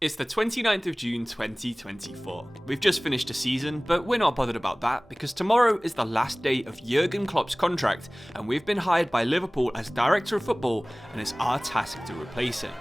It's the 29th of June 2024. We've just finished a season, but we're not bothered about that because tomorrow is the last day of Jurgen Klopp's contract and we've been hired by Liverpool as director of football and it's our task to replace him.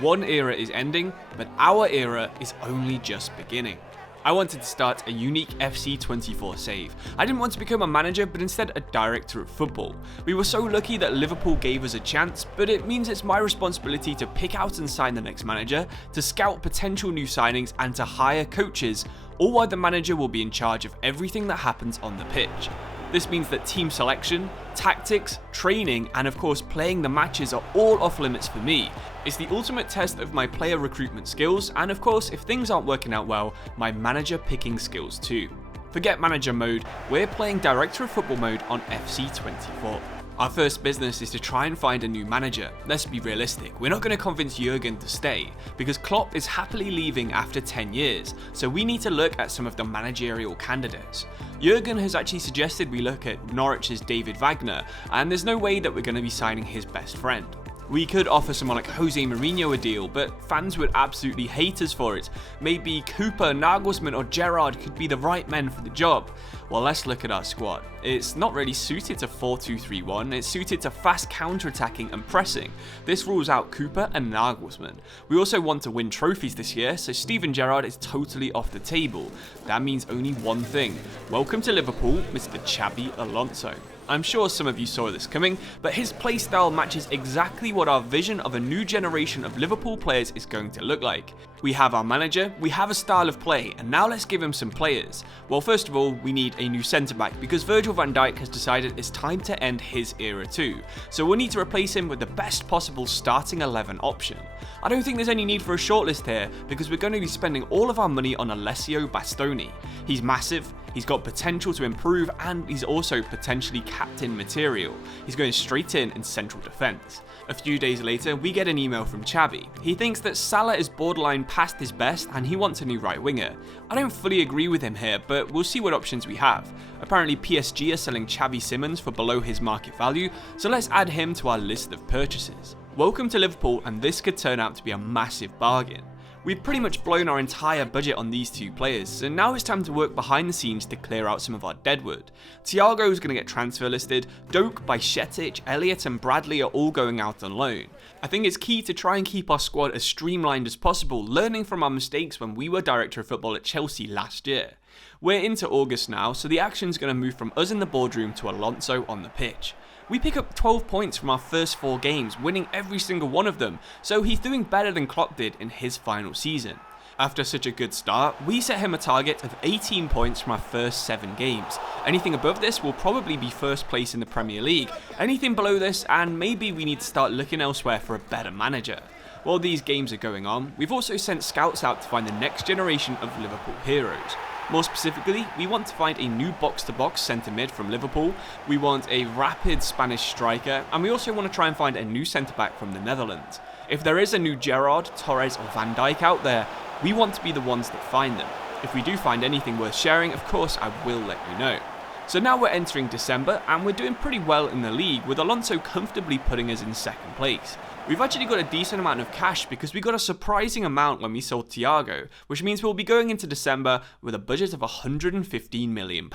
One era is ending, but our era is only just beginning. I wanted to start a unique FC24 save. I didn't want to become a manager, but instead a director of football. We were so lucky that Liverpool gave us a chance, but it means it's my responsibility to pick out and sign the next manager, to scout potential new signings and to hire coaches, all while the manager will be in charge of everything that happens on the pitch. This means that team selection, tactics, training, and of course playing the matches are all off limits for me. It's the ultimate test of my player recruitment skills, and of course if things aren't working out well, my manager picking skills too. Forget manager mode, we're playing director of football mode on FC24. Our first business is to try and find a new manager. Let's be realistic, we're not going to convince Jurgen to stay, because Klopp is happily leaving after 10 years, so we need to look at some of the managerial candidates. Jurgen has actually suggested we look at Norwich's David Wagner, and there's no way that we're going to be signing his best friend. We could offer someone like Jose Mourinho a deal, but fans would absolutely hate us for it. Maybe Cooper, Nagelsmann or Gerrard could be the right men for the job. Well, let's look at our squad. It's not really suited to 4-2-3-1, it's suited to fast counter-attacking and pressing. This rules out Cooper and Nagelsmann. We also want to win trophies this year, so Steven Gerrard is totally off the table. That means only one thing. Welcome to Liverpool, Mr. Xabi Alonso. I'm sure some of you saw this coming, but his playstyle matches exactly what our vision of a new generation of Liverpool players is going to look like. We have our manager, we have a style of play, and now let's give him some players. Well, first of all, we need a new centre-back because Virgil van Dijk has decided it's time to end his era too. So we'll need to replace him with the best possible starting 11 option. I don't think there's any need for a shortlist here because we're going to be spending all of our money on Alessio Bastoni. He's massive, he's got potential to improve, and he's also potentially captain material. He's going straight in central defence. A few days later, we get an email from Xabi. He thinks that Salah is borderline past his best and he wants a new right winger. I don't fully agree with him here, but we'll see what options we have. Apparently PSG are selling Xavi Simons for below his market value, so let's add him to our list of purchases. Welcome to Liverpool, and this could turn out to be a massive bargain. We've pretty much blown our entire budget on these two players, so now it's time to work behind the scenes to clear out some of our deadwood. Thiago is going to get transfer listed, Doak, Bajcetic, Elliott and Bradley are all going out on loan. I think it's key to try and keep our squad as streamlined as possible, learning from our mistakes when we were director of football at Chelsea last year. We're into August now, so the action's going to move from us in the boardroom to Alonso on the pitch. We pick up 12 points from our first 4 games, winning every single one of them, so he's doing better than Klopp did in his final season. After such a good start, we set him a target of 18 points from our first 7 games. Anything above this will probably be first place in the Premier League. Anything below this, and maybe we need to start looking elsewhere for a better manager. While these games are going on, we've also sent scouts out to find the next generation of Liverpool heroes. More specifically, we want to find a new box-to-box centre mid from Liverpool, we want a rapid Spanish striker, and we also want to try and find a new centre-back from the Netherlands. If there is a new Gerrard, Torres or Van Dijk out there, we want to be the ones that find them. If we do find anything worth sharing, of course I will let you know. So now we're entering December and we're doing pretty well in the league, with Alonso comfortably putting us in second place. We've actually got a decent amount of cash because we got a surprising amount when we sold Thiago, which means we'll be going into December with a budget of £115 million.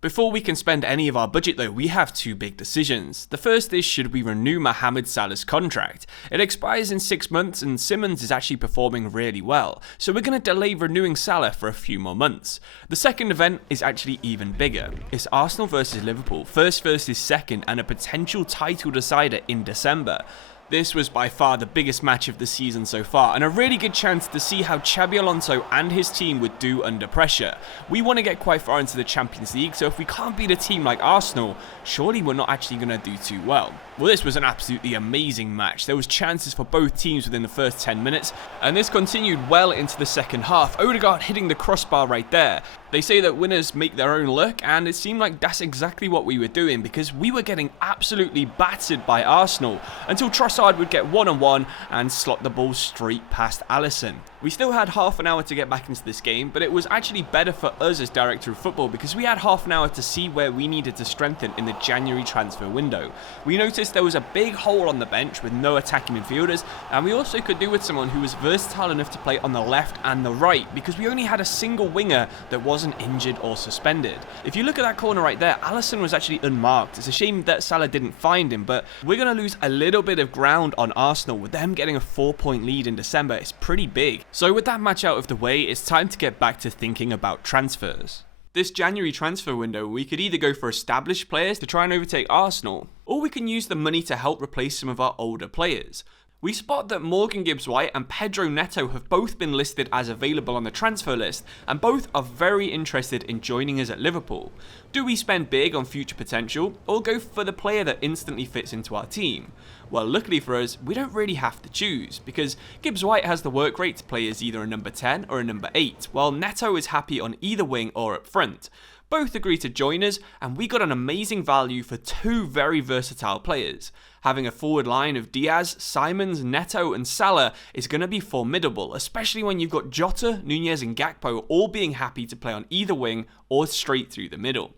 Before we can spend any of our budget though, we have 2 big decisions. The first is, should we renew Mohamed Salah's contract? It expires in 6 months and Simons is actually performing really well, so we're going to delay renewing Salah for a few more months. The second event is actually even bigger. It's Arsenal versus Liverpool, first versus second, and a potential title decider in December. This was by far the biggest match of the season so far, and a really good chance to see how Xabi Alonso and his team would do under pressure. We want to get quite far into the Champions League, so if we can't beat a team like Arsenal, surely we're not actually going to do too well. Well, this was an absolutely amazing match. There was chances for both teams within the first 10 minutes, and this continued well into the second half. Odegaard hitting the crossbar right there. They say that winners make their own luck, and it seemed like that's exactly what we were doing because we were getting absolutely battered by Arsenal until Trossard would get one-on-one and slot the ball straight past Alisson. We still had half an hour to get back into this game, but it was actually better for us as director of football because we had half an hour to see where we needed to strengthen in the January transfer window. We noticed there was a big hole on the bench with no attacking midfielders, and we also could do with someone who was versatile enough to play on the left and the right because we only had a single winger that wasn't injured or suspended. If you look at that corner right there, Alisson was actually unmarked. It's a shame that Salah didn't find him, but we're going to lose a little bit of ground on Arsenal with them getting a 4-point lead in December. It's pretty big. So with that match out of the way, it's time to get back to thinking about transfers. This January transfer window, we could either go for established players to try and overtake Arsenal, or we can use the money to help replace some of our older players. We spot that Morgan Gibbs-White and Pedro Neto have both been listed as available on the transfer list, and both are very interested in joining us at Liverpool. Do we spend big on future potential, or go for the player that instantly fits into our team? Well, luckily for us, we don't really have to choose, because Gibbs-White has the work rate to play as either a number 10 or a number 8, while Neto is happy on either wing or up front. Both agreed to join us, and we got an amazing value for two very versatile players. Having a forward line of Diaz, Simons, Neto and Salah is going to be formidable, especially when you've got Jota, Nunez and Gakpo all being happy to play on either wing or straight through the middle.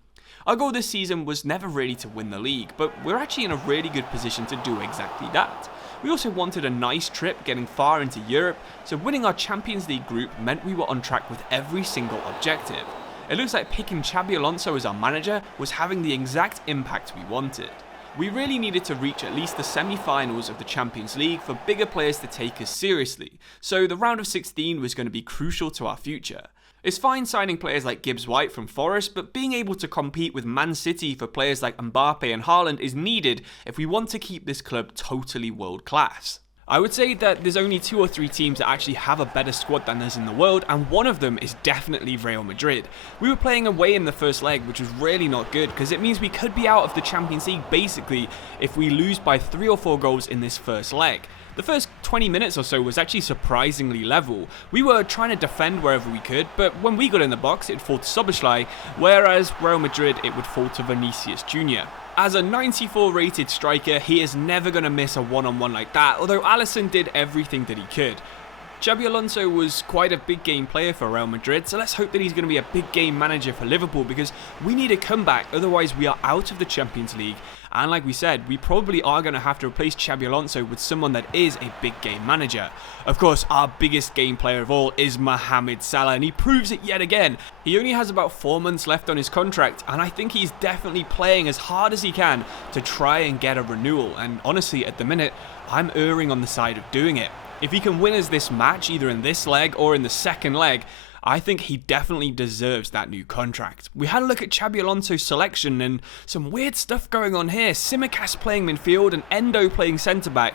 Our goal this season was never really to win the league, but we're actually in a really good position to do exactly that. We also wanted a nice trip getting far into Europe, so winning our Champions League group meant we were on track with every single objective. It looks like picking Xabi Alonso as our manager was having the exact impact we wanted. We really needed to reach at least the semi-finals of the Champions League for bigger players to take us seriously, so the round of 16 was going to be crucial to our future. It's fine signing players like Gibbs-White from Forest, but being able to compete with Man City for players like Mbappe and Haaland is needed if we want to keep this club totally world class. I would say that there's only 2 or 3 teams that actually have a better squad than us in the world, and one of them is definitely Real Madrid. We were playing away in the first leg, which was really not good, because it means we could be out of the Champions League basically if we lose by 3 or 4 goals in this first leg. The first 20 minutes or so was actually surprisingly level. We were trying to defend wherever we could, but when we got in the box, it fall to Szoboszlai, whereas Real Madrid, it would fall to Vinicius Jr. As a 94 rated striker, he is never going to miss a one-on-one like that, although Alisson did everything that he could. Xabi Alonso was quite a big game player for Real Madrid, so let's hope that he's going to be a big game manager for Liverpool because we need a comeback, otherwise we are out of the Champions League. And like we said, we probably are going to have to replace Xabi Alonso with someone that is a big game manager. Of course, our biggest game player of all is Mohamed Salah, and he proves it yet again. He only has about 4 months left on his contract, and I think he's definitely playing as hard as he can to try and get a renewal. And honestly, at the minute, I'm erring on the side of doing it. If he can win us this match, either in this leg or in the second leg, I think he definitely deserves that new contract. We had a look at Xabi Alonso's selection and some weird stuff going on here. Tsimikas playing midfield and Endo playing centre-back.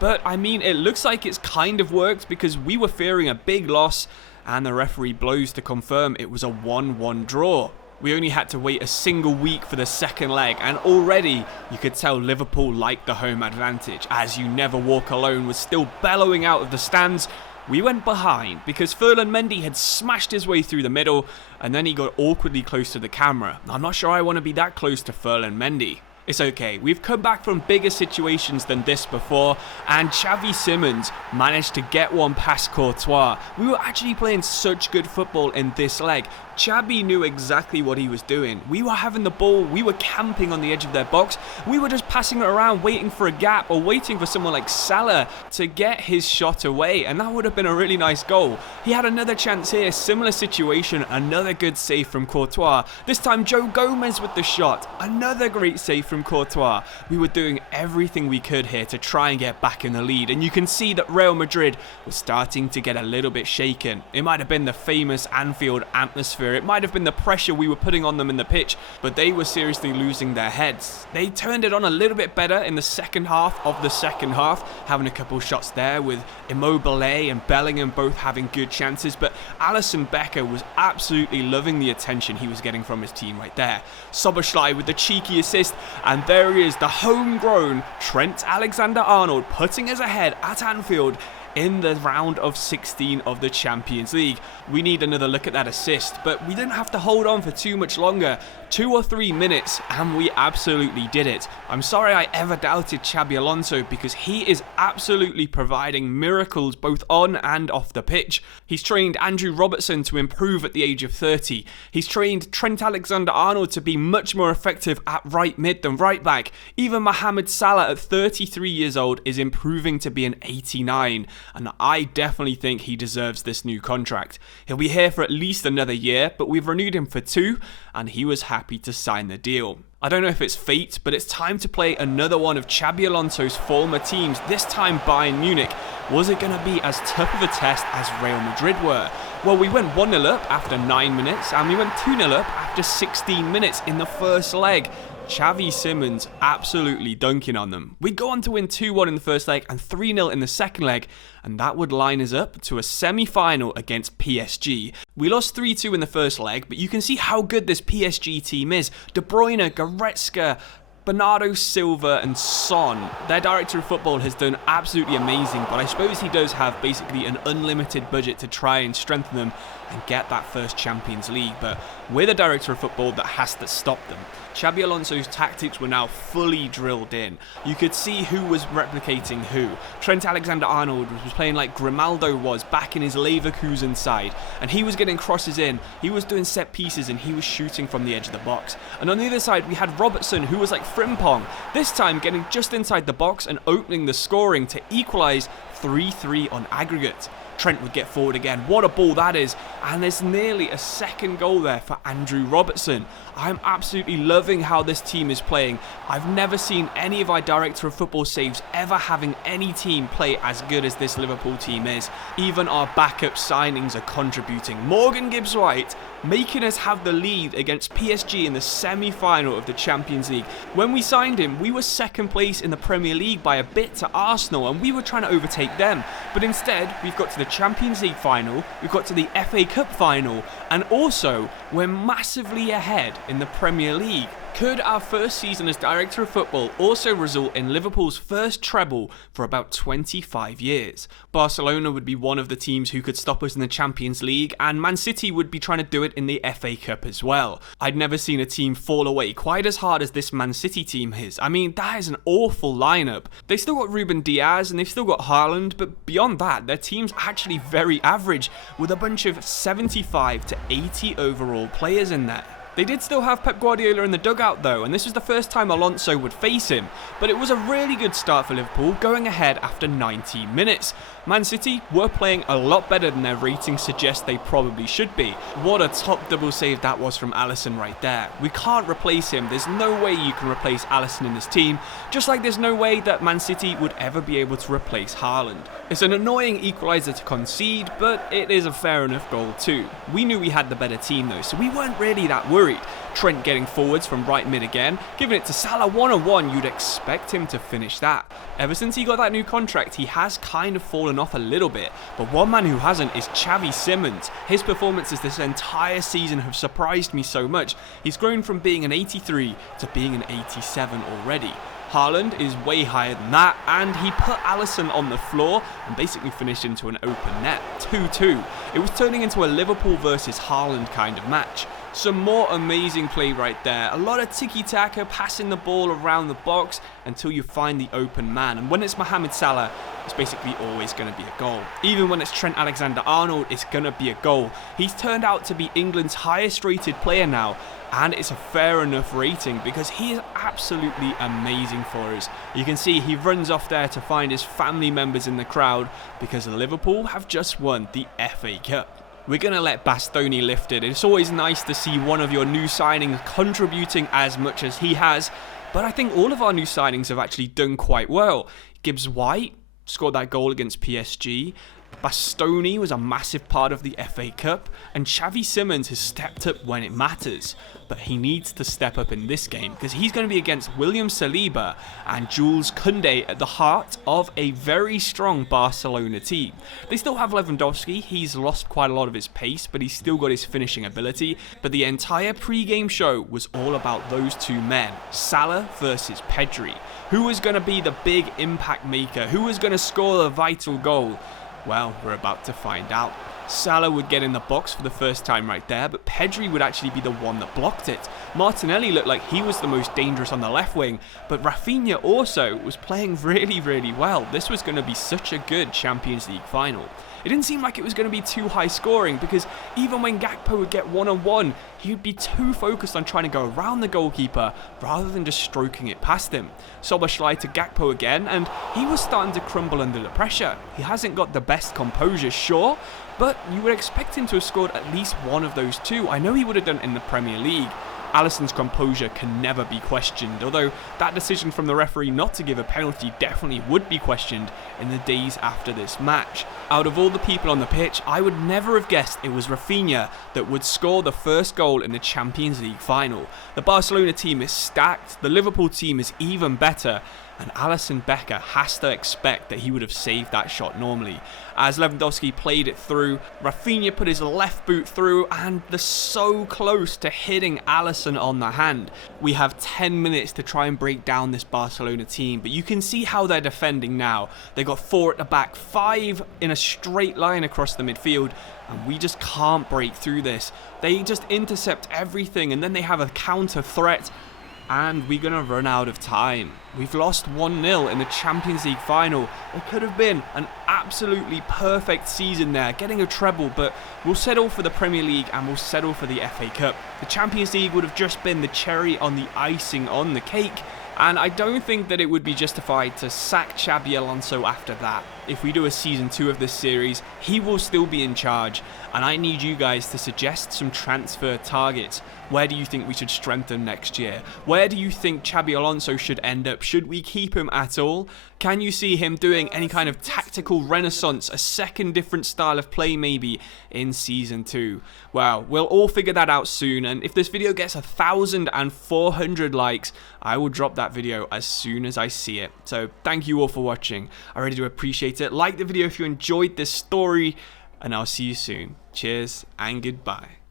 But I mean, it looks like it's kind of worked because we were fearing a big loss and the referee blows to confirm it was a 1-1 draw. We only had to wait a single week for the second leg, and already you could tell Liverpool liked the home advantage, as You Never Walk Alone was still bellowing out of the stands. We went behind because Ferland Mendy had smashed his way through the middle, and then he got awkwardly close to the camera. I'm not sure I want to be that close to Ferland Mendy. It's okay, we've come back from bigger situations than this before, and Xavi Simons managed to get one past Courtois. We were actually playing such good football in this leg. Xabi knew exactly what he was doing. We were having the ball, we were camping on the edge of their box, we were just passing it around waiting for a gap or waiting for someone like Salah to get his shot away, and that would have been a really nice goal. He had another chance here, similar situation, another good save from Courtois. This time Joe Gomez with the shot, another great save from Courtois. We were doing everything we could here to try and get back in the lead, and you can see that Real Madrid was starting to get a little bit shaken. It might have been the famous Anfield atmosphere, it might have been the pressure we were putting on them in the pitch, but they were seriously losing their heads. They turned it on a little bit better in the second half of the second half, having a couple shots there with Immobile and Bellingham both having good chances, but Alisson Becker was absolutely loving the attention he was getting from his team right there. Szoboszlai with the cheeky assist, and there he is, the homegrown Trent Alexander-Arnold putting us ahead at Anfield. in the round of 16 of the Champions League. We need another look at that assist, but we didn't have to hold on for too much longer. 2 or 3 minutes and we absolutely did it. I'm sorry I ever doubted Xabi Alonso because he is absolutely providing miracles both on and off the pitch. He's trained Andrew Robertson to improve at the age of 30. He's trained Trent Alexander-Arnold to be much more effective at right mid than right back. Even Mohamed Salah at 33 years old is improving to be an 89, and I definitely think he deserves this new contract. He'll be here for at least another year, but we've renewed him for 2, and he was happy to sign the deal. I don't know if it's fate, but it's time to play another one of Xabi Alonso's former teams, this time Bayern Munich. Was it going to be as tough of a test as Real Madrid were? Well, we went 1-0 up after 9 minutes, and we went 2-0 up after 16 minutes in the first leg. Xavi Simons absolutely dunking on them. We'd go on to win 2-1 in the first leg and 3-0 in the second leg, and that would line us up to a semi-final against PSG. We lost 3-2 in the first leg, but you can see how good this PSG team is. De Bruyne, Goretzka, Bernardo Silva and Son. Their director of football has done absolutely amazing, but I suppose he does have basically an unlimited budget to try and strengthen them and get that first Champions League, but we're the director of football that has to stop them. Xabi Alonso's tactics were now fully drilled in. You could see who was replicating who. Trent Alexander-Arnold was playing like Grimaldo was back in his Leverkusen side, and he was getting crosses in, he was doing set pieces, and he was shooting from the edge of the box. And on the other side, we had Robertson, who was like Frimpong, this time getting just inside the box and opening the scoring to equalise 3-3 on aggregate. Trent would get forward again. What a ball that is. And there's nearly a second goal there for Andrew Robertson. I'm absolutely loving how this team is playing. I've never seen any of our director of football saves ever having any team play as good as this Liverpool team is. Even our backup signings are contributing. Morgan Gibbs-White making us have the lead against PSG in the semi-final of the Champions League. When we signed him, we were second place in the Premier League by a bit to Arsenal, and we were trying to overtake them. But instead, we've got to the Champions League final, we've got to the FA Cup final, and also we're massively ahead in the Premier League. Could our first season as director of football also result in Liverpool's first treble for about 25 years? Barcelona would be one of the teams who could stop us in the Champions League, and Man City would be trying to do it in the FA Cup as well. I'd never seen a team fall away quite as hard as this Man City team is. I mean, that is an awful lineup. They've still got Ruben Diaz and they've still got Haaland, but beyond that, their team's actually very average, with a bunch of 75 to 80 overall players in there. They did still have Pep Guardiola in the dugout though, and this was the first time Alonso would face him, but it was a really good start for Liverpool, going ahead after 90 minutes. Man City were playing a lot better than their ratings suggest they probably should be. What a top double save that was from Alisson right there. We can't replace him. There's no way you can replace Alisson in this team, just like there's no way that Man City would ever be able to replace Haaland. It's an annoying equaliser to concede, but it is a fair enough goal too. We knew we had the better team though, so we weren't really that worried. Trent getting forwards from right mid again, giving it to Salah one-on-one, you'd expect him to finish that. Ever since he got that new contract, he has kind of fallen off a little bit, but one man who hasn't is Xavi Simons. His performances this entire season have surprised me so much. He's grown from being an 83 to being an 87 already. Haaland is way higher than that, and he put Alisson on the floor and basically finished into an open net, 2-2. It was turning into a Liverpool versus Haaland kind of match. Some more amazing play right there. A lot of tiki-taka, passing the ball around the box until you find the open man. And when it's Mohamed Salah, it's basically always going to be a goal. Even when it's Trent Alexander-Arnold, it's going to be a goal. He's turned out to be England's highest rated player now, and it's a fair enough rating because he is absolutely amazing for us. You can see he runs off there to find his family members in the crowd because Liverpool have just won the FA Cup. We're going to let Bastoni lift it. It's always nice to see one of your new signings contributing as much as he has, but I think all of our new signings have actually done quite well. Gibbs-White scored that goal against PSG. Bastoni was a massive part of the FA Cup, and Xavi Simons has stepped up when it matters. But he needs to step up in this game because he's going to be against William Saliba and Jules Koundé at the heart of a very strong Barcelona team. They still have Lewandowski. He's lost quite a lot of his pace, but he's still got his finishing ability. But the entire pre-game show was all about those two men, Salah versus Pedri. Who was going to be the big impact maker? Who was going to score a vital goal? Well, we're about to find out. Salah would get in the box for the first time right there, but Pedri would actually be the one that blocked it. Martinelli looked like he was the most dangerous on the left wing, but Rafinha also was playing really well. This was going to be such a good Champions League final. It didn't seem like it was going to be too high scoring, because even when Gakpo would get one-on-one, he would be too focused on trying to go around the goalkeeper rather than just stroking it past him. Szoboszlai to Gakpo again, and he was starting to crumble under the pressure. He hasn't got the best composure, sure, but you would expect him to have scored at least one of those two. I know he would have done it in the Premier League. Alisson's composure can never be questioned, although that decision from the referee not to give a penalty definitely would be questioned in the days after this match. Out of all the people on the pitch, I would never have guessed it was Rafinha that would score the first goal in the Champions League final. The Barcelona team is stacked, the Liverpool team is even better, and Alisson Becker has to expect that he would have saved that shot normally. As Lewandowski played it through, Rafinha put his left boot through and they're so close to hitting Alisson on the hand. We have 10 minutes to try and break down this Barcelona team, but you can see how they're defending now. They got 4 at the back, 5 in a straight line across the midfield, and we just can't break through this. They just intercept everything, and then they have a counter threat, and we're going to run out of time. We've lost 1-0 in the Champions League final. It could have been an absolutely perfect season there, getting a treble, but we'll settle for the Premier League and we'll settle for the FA Cup. The Champions League would have just been the cherry on the icing on the cake, and I don't think that it would be justified to sack Xabi Alonso after that. If we do a season 2 of this series, he will still be in charge, and I need you guys to suggest some transfer targets. Where do you think we should strengthen next year? Where do you think Xabi Alonso should end up? Should we keep him at all? Can you see him doing any kind of tactical renaissance, a second different style of play maybe in season 2? Well, we'll all figure that out soon, and if this video gets 1,400 likes, I will drop that video as soon as I see it. So thank you all for watching. I really do appreciate it. Like the video if you enjoyed this story, and I'll see you soon. Cheers and goodbye.